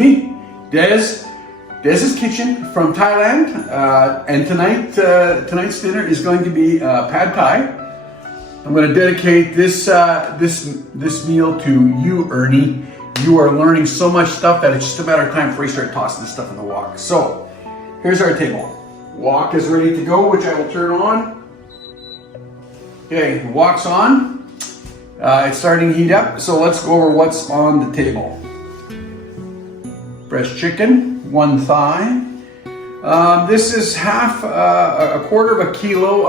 Me, Dez's Kitchen from Thailand, and tonight's dinner is going to be pad thai. I'm going to dedicate this meal to you, Ernie. You are learning so much stuff that it's just a matter of time before you start tossing this stuff in the wok. So, here's our table. Wok is ready to go, which I will turn on. Okay, wok's on. It's starting to heat up, so let's go over what's on the table. Fresh chicken, 1 thigh. This is a quarter of a kilo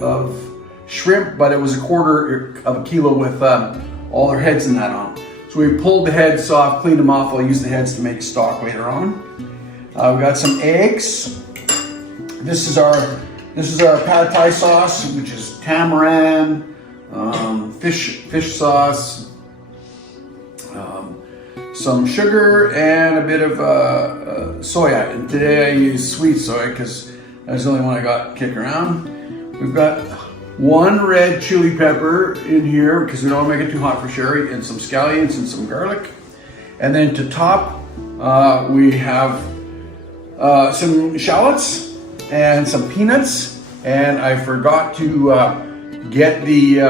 of shrimp, but it was a quarter of a kilo with all their heads and that on. So we pulled the heads off, cleaned them off. I'll use the heads to make stock later on. We've got some eggs. This is our pad thai sauce, which is tamarind, fish sauce, some sugar, and a bit of soya. And today I use sweet soy because that's the only one I got kicking around. We've got 1 red chili pepper in here because we don't want to make it too hot for Sherry, and some scallions and some garlic. And then to top, we have some shallots and some peanuts. And I forgot to get the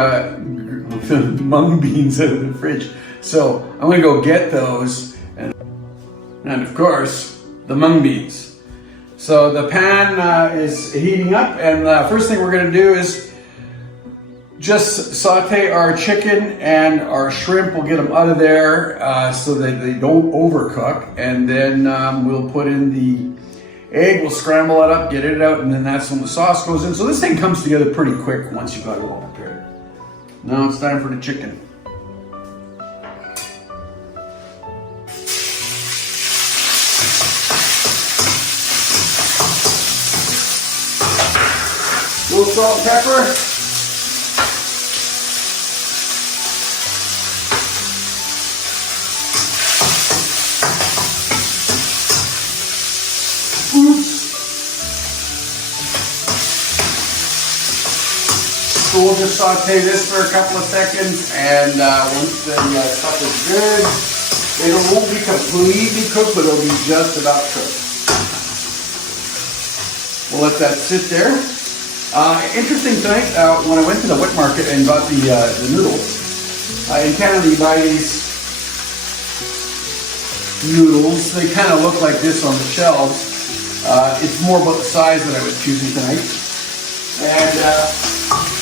mung beans out of the fridge. So I'm gonna go get those, and of course, the mung beans. So the pan is heating up, and first thing we're gonna do is just saute our chicken and our shrimp. We'll get them out of there so that they don't overcook, and then we'll put in the egg, we'll scramble it up, get it out, and then that's when the sauce goes in. So this thing comes together pretty quick once you've got it all prepared. Now it's time for the chicken. A little salt and pepper. So we'll just saute this for a couple of seconds, and once the stuff is good, it won't be completely cooked, but it'll be just about cooked. We'll let that sit there. Interesting tonight, when I went to the wet market and got the noodles, in Canada you buy these noodles. They kind of look like this on the shelves. It's more about the size that I was choosing tonight. And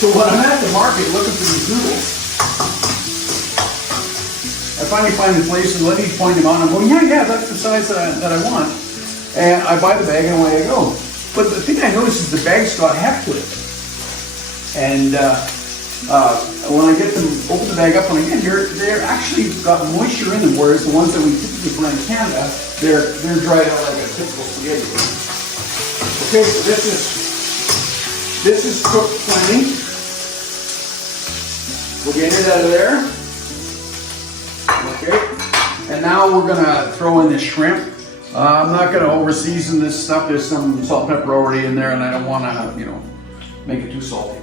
so when I'm at the market looking for these noodles, I finally find the place and Lenny's pointing them out, and I'm going, yeah, that's the size that I want. And I buy the bag and away I go. But the thing I noticed is the bag's got heft to it. And when I get them, open the bag up, and again, they're actually got moisture in them, whereas the ones that we typically find in Canada, they're dried out like a typical spaghetti. Okay, so this is cooked plenty. We'll get it out of there. Okay, and now we're gonna throw in the shrimp. I'm not gonna over season this stuff. There's some salt and pepper already in there, and I don't wanna, make it too salty.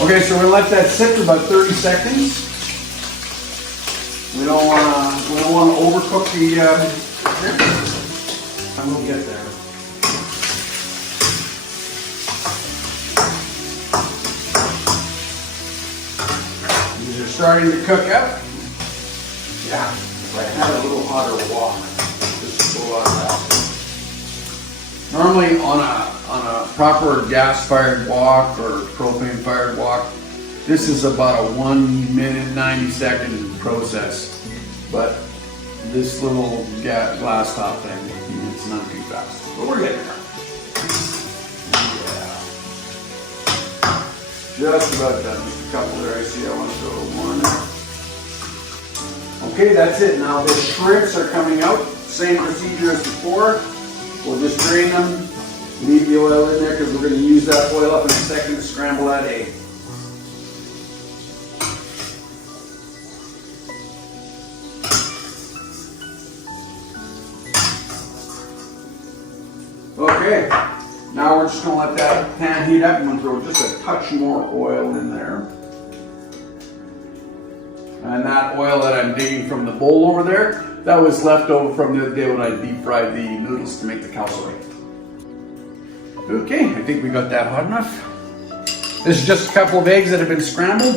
Okay, so we're gonna let that sit for about 30 seconds. We don't want to overcook the and we'll get there. These are starting to cook up. Yeah, if I had a little hotter wok, this would go on that. Normally on a proper gas-fired wok or propane-fired wok, this is about a 1 minute, 90-second process, but this little glass top thing, it's not too fast. But we're getting there. Yeah. Just about done. Just a couple there. I see I want to throw one. Okay, that's it. Now the shrimps are coming out. Same procedure as before. We'll just drain them, leave the oil in there because we're going to use that oil up in a second to scramble that egg. Okay, now we're just gonna let that pan heat up. I'm gonna throw just a touch more oil in there. And that oil that I'm digging from the bowl over there, that was left over from the other day when I deep fried the noodles to make the khao soi. Okay, I think we got that hot enough. This is just a couple of eggs that have been scrambled.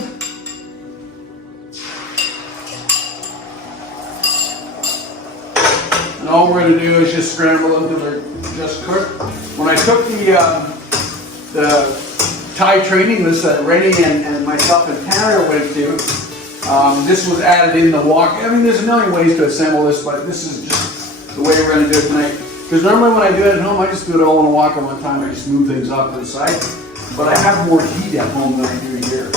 And all we're going to do is just scramble them until they're just cooked. When I took the Thai training, this Rennie and myself and Tanner went to, this was added in the wok. I mean, there's a million ways to assemble this, but this is just the way we're going to do it tonight. Because normally when I do it at home, I just do it all in a wok at one time. I just move things off to the side. But I have more heat at home than I do here.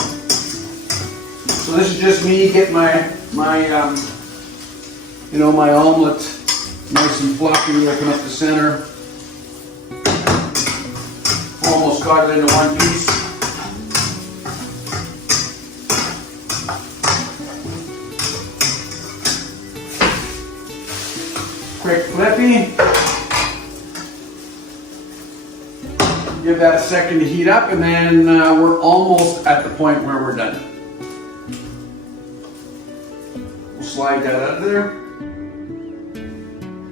So this is just me getting my omelet nice and fluffy, open up the center. Almost got it into one piece. Quick flippy. Give that a second to heat up, and then we're almost at the point where we're done. We'll slide that out of there.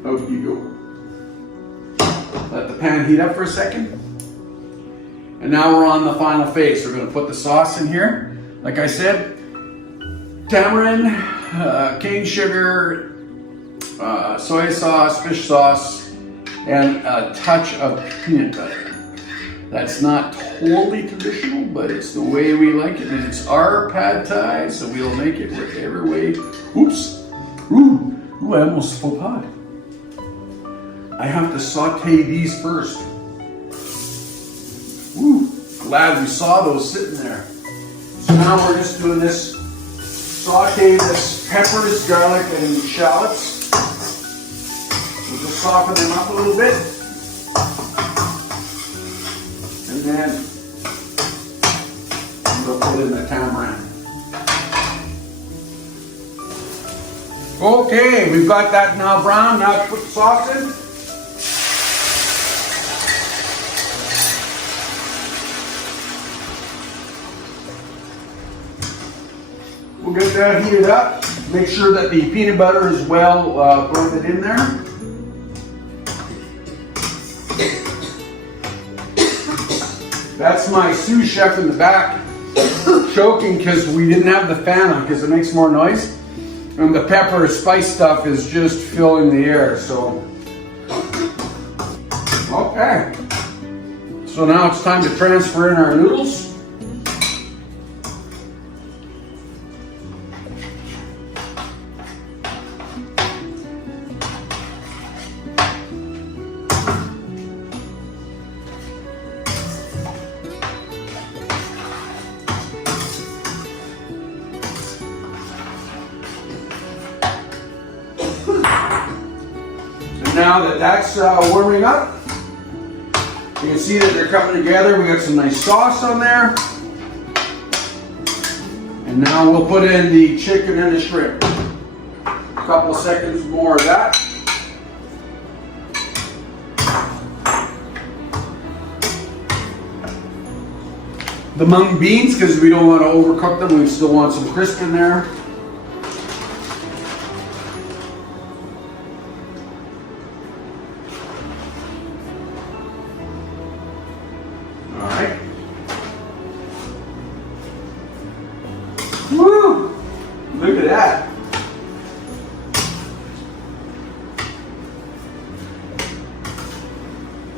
Out you go. Let the pan heat up for a second. And now we're on the final phase. We're going to put the sauce in here. Like I said, tamarind, cane sugar, soy sauce, fish sauce, and a touch of peanut butter. That's not totally traditional, but it's the way we like it. And it's our pad thai, so we'll make it whichever way. Oops. Ooh, I almost faux pas. I have to saute these first. Ooh, glad we saw those sitting there. So now we're just doing this, saute this peppers, garlic, and shallots. We'll just soften them up a little bit. And then we'll put in the tamarind. Okay, we've got that now brown. Now let's put the sauce in. We'll get that heated up. Make sure that the peanut butter is well blended in there. That's my sous chef in the back choking because we didn't have the fan on because it makes more noise. And the pepper spice stuff is just filling the air, so. Okay. So now it's time to transfer in our noodles. Now that that's warming up, you can see that they're coming together. We got some nice sauce on there. And now we'll put in the chicken and the shrimp. A couple seconds more of that. The mung beans, because we don't want to overcook them. We still want some crisp in there. Woo! Look at that.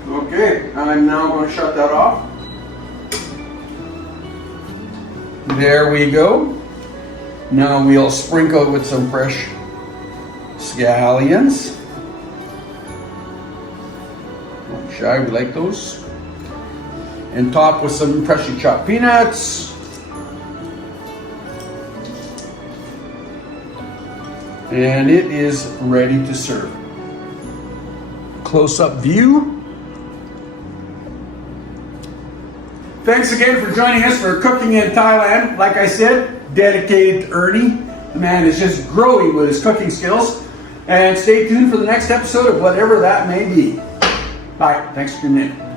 Okay, I'm now going to shut that off. There we go. Now we'll sprinkle with some fresh scallions. Don't shy, we like those. And top with some freshly chopped peanuts. And it is ready to serve. Close-up view. Thanks again for joining us for Cooking in Thailand. Like I said, dedicated to Ernie. The man is just growing with his cooking skills. And stay tuned for the next episode of whatever that may be. Bye. Thanks for tuning in.